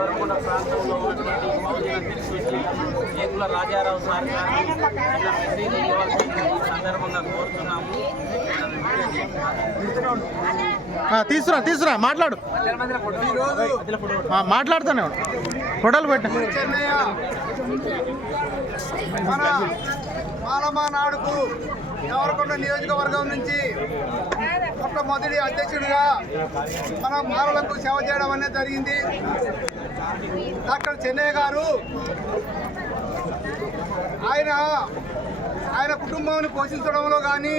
ప్రాంతంలో ఉన్నటువంటి తీసుకొచ్చి ఏకుల రాజారావు సార్ గారిని ఇలా మెసేజ్ ఇవ్వాల్సింది ఈ సందర్భంగా కోరుతున్నాము. ఆ, తీసురా తీసురా మాట్లాడు. మాట్లాడుతూనే. ఫోటోలు పెట్టా. చెన్నయ్య మన మాలమా నాడుకు దేవరకొండ నియోజకవర్గం నుంచి మొట్టమొదటి అధ్యక్షుడిగా మన మాలలకు సేవ చేయడం అనేది జరిగింది. డాక్టర్ చెన్నయ్య గారు ఆయన ఆయన కుటుంబాన్ని పోషించడంలో కానీ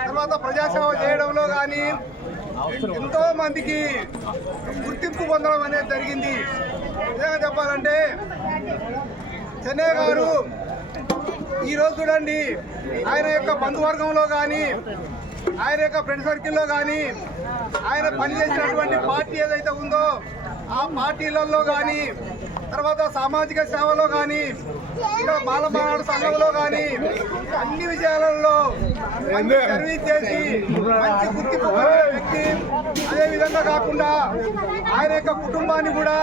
తర్వాత ప్రజాసేవ చేయడంలో కానీ ఎంతో మందికి గుర్తింపు పొందడం అనేది జరిగింది. నిజంగా చెప్పాలంటే చెన్నయ్య గారు ఈరోజు చూడండి ఆయన యొక్క బంధువర్గంలో కానీ ఆయన యొక్క ఫ్రెండ్ సర్కిల్లో కానీ ఆయన పనిచేసినటువంటి పార్టీ ఏదైతే ఉందో ఆ పార్టీలలో కానీ తర్వాత సామాజిక సేవలో కానీ ఇక్కడ బాలమానాడు సంఘంలో కానీ అన్ని విషయాలలో సర్వీస్ చేసి మంచి గుర్తింపు వ్యక్తి. అదేవిధంగా కాకుండా ఆయన యొక్క కుటుంబాన్ని కూడా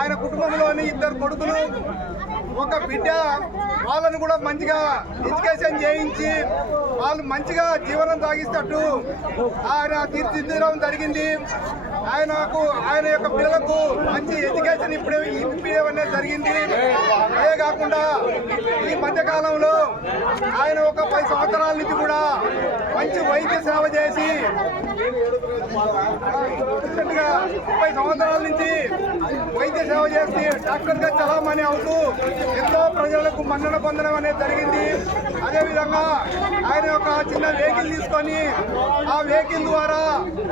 ఆయన కుటుంబంలోని ఇద్దరు కొడుకులు ఒక బిడ్డ వాళ్ళను కూడా మంచిగా ఎడ్యుకేషన్ చేయించి వాళ్ళు మంచిగా జీవనం సాగిస్తట్టు ఆయన తీర్చిదిద్దడం జరిగింది. ఆయనకు ఆయన యొక్క పిల్లలకు మంచి ఎడ్యుకేషన్ ఇప్పుడు ఇప్పించడం అనేది జరిగింది. అదే కాకుండా ఈ మధ్య కాలంలో ఆయన ఒక పది సంవత్సరాల నుంచి కూడా మంచి వైద్య సేవ చేసి ముప్పై సంవత్సరాల నుంచి వైద్య సేవ చేసి డాక్టర్గా చలామణి అవుతూ ఎంతో ప్రజలకు మన్నన పొందడం అనేది జరిగింది. అదేవిధంగా ఆయన యొక్క చిన్న వెహికల్ తీసుకొని ఆ వెహికల్ ద్వారా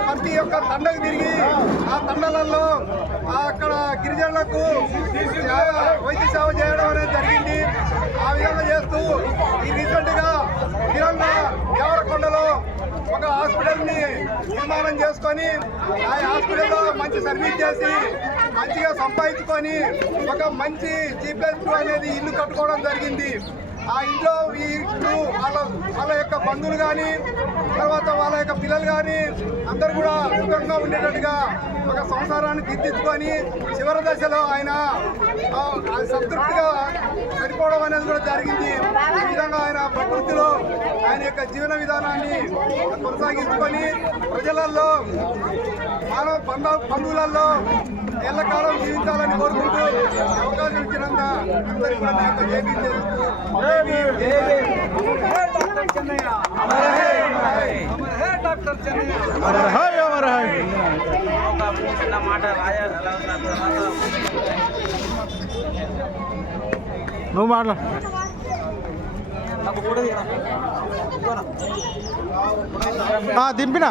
ప్రతి ఒక్క తండకు తిరిగి ఆ తండలలో అక్కడ గిరిజనులకు వైద్య సేవ చేయడం అనేది జరిగింది. ఆ విధంగా మాట్లాడుతూ ఈ రీసెంట్గా తిరంగా దేవరకొండలో ఒక హాస్పిటల్ని నిర్మాణం చేసుకొని ఆ హాస్పిటల్లో మంచి సర్వీస్ చేసి మంచిగా సంపాదించుకొని ఒక మంచి జీపీఎస్ అనేది ఇల్లు కట్టుకోవడం జరిగింది. ఆ ఇంట్లో ఈ ఇల్లు వాళ్ళ వాళ్ళ యొక్క బంధువులు కానీ తర్వాత వాళ్ళ యొక్క పిల్లలు కానీ అందరు కూడా సుఖంగా ఉండేటట్టుగా ఒక సంసారాన్ని తీర్చిద్దుకొని చివరి దశలో ఆయన సంతృప్తిగా చనిపోవడం అనేది కూడా జరిగింది. ఈ విధంగా ఆయన ప్రకృతిలో ఆయన యొక్క జీవన విధానాన్ని కొనసాగించుకొని ప్రజలలో మానవ బంధు బంధువులలో ఎల్లకాలం జీవించాలని కోరుకుంటూ అవకాశం చిన్న మాట రాజా తర్వాత నువ్వు మాట్లాడు ఆ, దింపినా